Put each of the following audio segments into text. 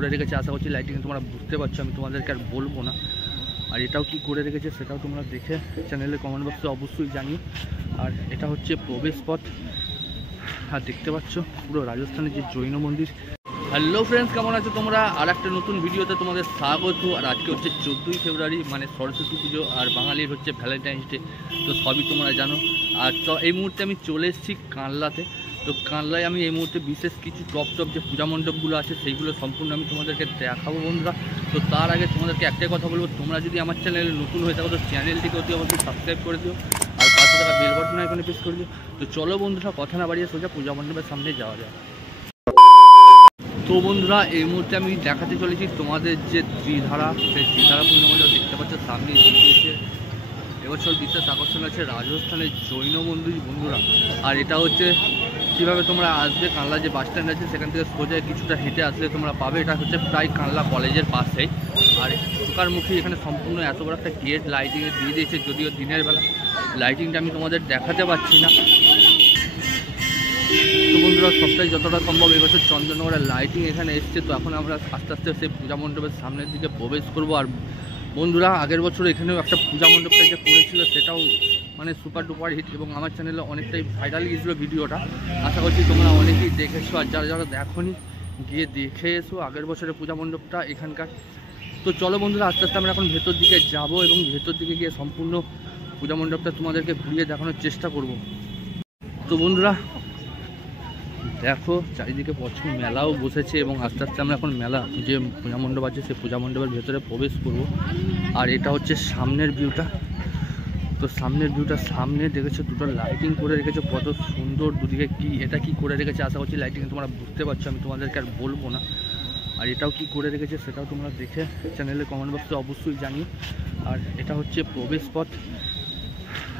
করে রেখেছে আশা করছি লাইটিং তোমরা বুঝতে পারছো, আমি তোমাদেরকে আর বলবো না। আর এটাও কি করে রেখেছে সেটাও তোমরা দেখে চ্যানেলে কমেন্ট বক্সে অবশ্যই জানিও। আর এটা হচ্ছে প্রবেশ পথ, আর দেখতে পাচ্ছ পুরো রাজস্থানের যে জৈন মন্দির। হ্যালো ফ্রেন্ডস, কেমন আছো তোমরা? আর একটা নতুন ভিডিওতে তোমাদের স্বাগত। আর আজকে হচ্ছে 14ই ফেব্রুয়ারি, মানে সরস্বতী পুজো, আর বাঙালির হচ্ছে ভ্যালেন্টাইন্স ডে, তো সবই তোমরা জানো। আর তো এই মুহূর্তে আমি চলে এসেছি কানলাতে। তো কানলায় আমি এই মুহূর্তে বিশেষ কিছু টপ যে পূজা মণ্ডপগুলো আছে সেইগুলো সম্পূর্ণ আমি তোমাদেরকে দেখাবো বন্ধুরা। তো তার আগে তোমাদেরকে একটাই কথা বলবো, তোমরা যদি আমার চ্যানেলে নতুন হয়ে থাকো তো চ্যানেলটিকে অতি অবশ্যই সাবস্ক্রাইব করে দিও, আর পাশে থাকা বেল বাটন আইকনে প্রেস করে দিও। তো চলো বন্ধুরা, কথা না বাড়িয়ে সোজা পূজা মণ্ডপের সামনে যাওয়া যায়। তো বন্ধুরা, এই মুহূর্তে আমি দেখাতে চলেছি তোমাদের যে ত্রিধারা, সেই ত্রিধারা পূজা মণ্ডপ দেখতে পাচ্ছ সামনে দিয়েছে। এবছর বিশেষ আকর্ষণ আছে রাজস্থানের জৈন মন্দির বন্ধুরা। আর এটা হচ্ছে কীভাবে তোমরা আসবে, কানলা যে বাস স্ট্যান্ড আছে সেখান থেকে সোজা কিছুটা হেঁটে আসলে তোমরা পাবে। এটা হচ্ছে প্রায় কানলা কলেজের পাশেই। আর ঢোকার মুখে এখানে সম্পূর্ণ এত বড় একটা গেট লাইটিংয়ে দিয়ে দিয়েছে, যদিও দিনের বেলা লাইটিংটা আমি তোমাদের দেখাতে পারছি না। তো বন্ধুরা, সবটাই যতটা সম্ভব এবছর চন্দননগরের লাইটিং এখানে এসছে। তো এখন আমরা আস্তে আস্তে সেই পূজা মণ্ডপের সামনের দিকে প্রবেশ করব। আর বন্ধুরা, আগের বছর এখানেও একটা পূজা মণ্ডপটা যে করেছিল সেটাও মানে সুপার ডুপার হিট, এবং আমার চ্যানেলে অনেকটাই ভাইরাল গিয়েছিলো ভিডিওটা। আশা করছি তোমরা অনেকেই দেখেছো, আর যারা যারা দেখোনি গিয়ে দেখে এসো আগের বছরের পূজা মণ্ডপটা এখানকার। তো চলো বন্ধুরা, আস্তে আস্তে আমরা এখন ভেতর দিকে যাব, এবং ভেতর দিকে গিয়ে সম্পূর্ণ পূজা মণ্ডপটা তোমাদেরকে ঘুরিয়ে দেখানোর চেষ্টা করব। তো বন্ধুরা দেখো, চারিদিকে প্রচুর মেলাও বসেছে, এবং আস্তে আস্তে আমরা এখন মেলা যে পূজা মণ্ডপ আছে সেই পূজা মণ্ডপের ভেতরে প্রবেশ করব। আর এটা হচ্ছে সামনের ভিউটা। তো সামনের ভিউটা, সামনে দেখেছো দুটো লাইটিং করে রেখেছে কত সুন্দর, দুদিকে কি এটা কি করে রেখেছে আশা করছি লাইটিং তোমরা বুঝতে পারছো, আমি তোমাদেরকে আর বলবো না। আর এটাও কি করে রেখেছে সেটাও তোমরা দেখে চ্যানেলে কমেন্ট বক্সে অবশ্যই জানিও। আর এটা হচ্ছে প্রবেশ পথ,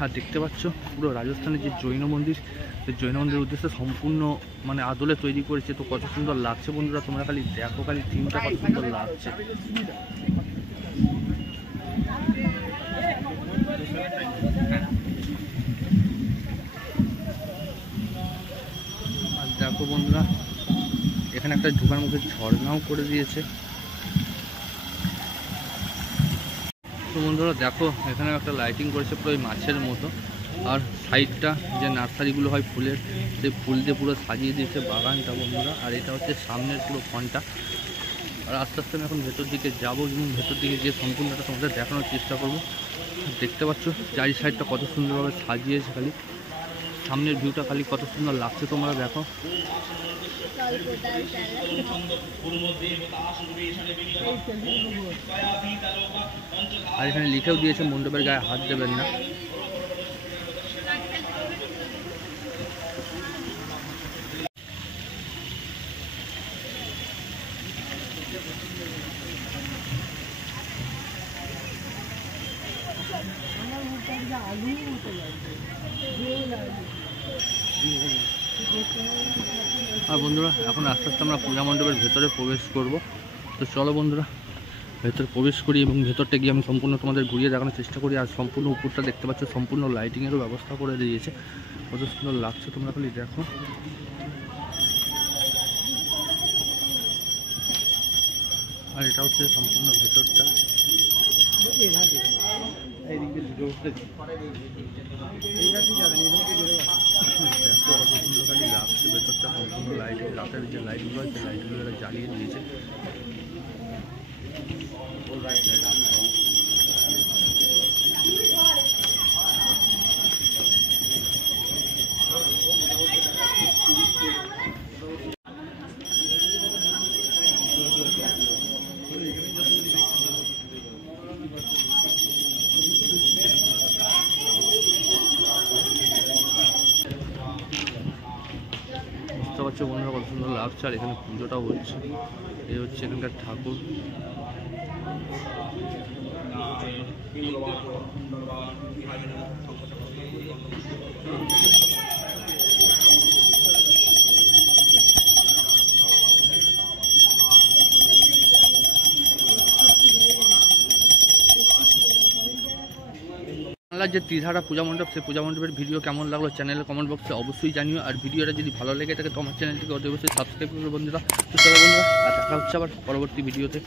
আর দেখতে পাচ্ছ পুরো রাজস্থানের যে জৈন মন্দির, সেই জৈন মন্দিরের উদ্দেশ্যে সম্পূর্ণ মানে আদলে তৈরি করেছে। তো কত সুন্দর লাগছে বন্ধুরা, তোমরা খালি দেখো, খালি থিমটা কত সুন্দর লাগছে। আর দেখো বন্ধুরা, এখানে একটা ঢোকার মুখে ঝর্ণাও করে দিয়েছে। তো বন্ধুরা দেখো, এখানে একটা লাইটিং করেছে পুরো মাছের মতো। আর সাইডটা যে নার্সারিগুলো হয় ফুলের, সেই ফুল দিয়ে পুরো সাজিয়ে দিয়েছে বাগানটা বন্ধুরা। আর এটা হচ্ছে সামনের পুরো ফ্রন্টটা। আর আস্তে আস্তে আমি এখন ভেতর দিকে যাবো, এবং ভেতর দিকে গিয়ে সম্পূর্ণটা তোমাদের দেখানোর চেষ্টা করবো। দেখতে পাচ্ছ চারি সাইডটা কত সুন্দরভাবে সাজিয়েছে, খালি সামনের ভিউটা খালি কত সুন্দর লাগছে তোমরা দেখো। আর এখানে লিখেও দিয়েছে মণ্ডপের গায়ে হাত দেবেন না। আর বন্ধুরা, এখন আস্তে আস্তে আমরা পূজা মণ্ডপের ভেতরে প্রবেশ করব। তো চলো বন্ধুরা, ভেতরে প্রবেশ করি, এবং ভেতরটা গিয়ে আমি সম্পূর্ণ তোমাদের ঘুরিয়ে দেখানোর চেষ্টা করি। আর সম্পূর্ণ উপরটা দেখতে পাচ্ছ সম্পূর্ণ লাইটিংয়েরও ব্যবস্থা করে দিয়েছে, কত সুন্দর লাগছে তোমরা খালি দেখো। আর এটা হচ্ছে সম্পূর্ণ ভেতরটা। দেখো কত সুন্দর খালি লাগছে ভেতরটা, সম্পূর্ণ লাইটিং, রাতের যে লাইটগুলো হয় সেই লাইটগুলো জ্বালিয়ে দিয়েছে। বুঝতে পারছো বন্ধুরা কত সুন্দর লাগছে। আর এখানে পুজোটাও হচ্ছে, এই হচ্ছে এখানকার ঠাকুর। মেলার যে ত্রিধারা পূজা মণ্ডপ, সেই পূজা মণ্ডপের ভিডিও কেমন লাগলো চ্যানেলে কমেন্ট বক্সে অবশ্যই জানিও। আর ভিডিওটা যদি ভালো লেগে থাকে তো আমার চ্যানেলটিকে অবশ্যই সাবস্ক্রাইব করবে বন্ধুরা। সুস্থ থাকো বন্ধুরা, আর দেখা হচ্ছে আবার পরবর্তী ভিডিওতে।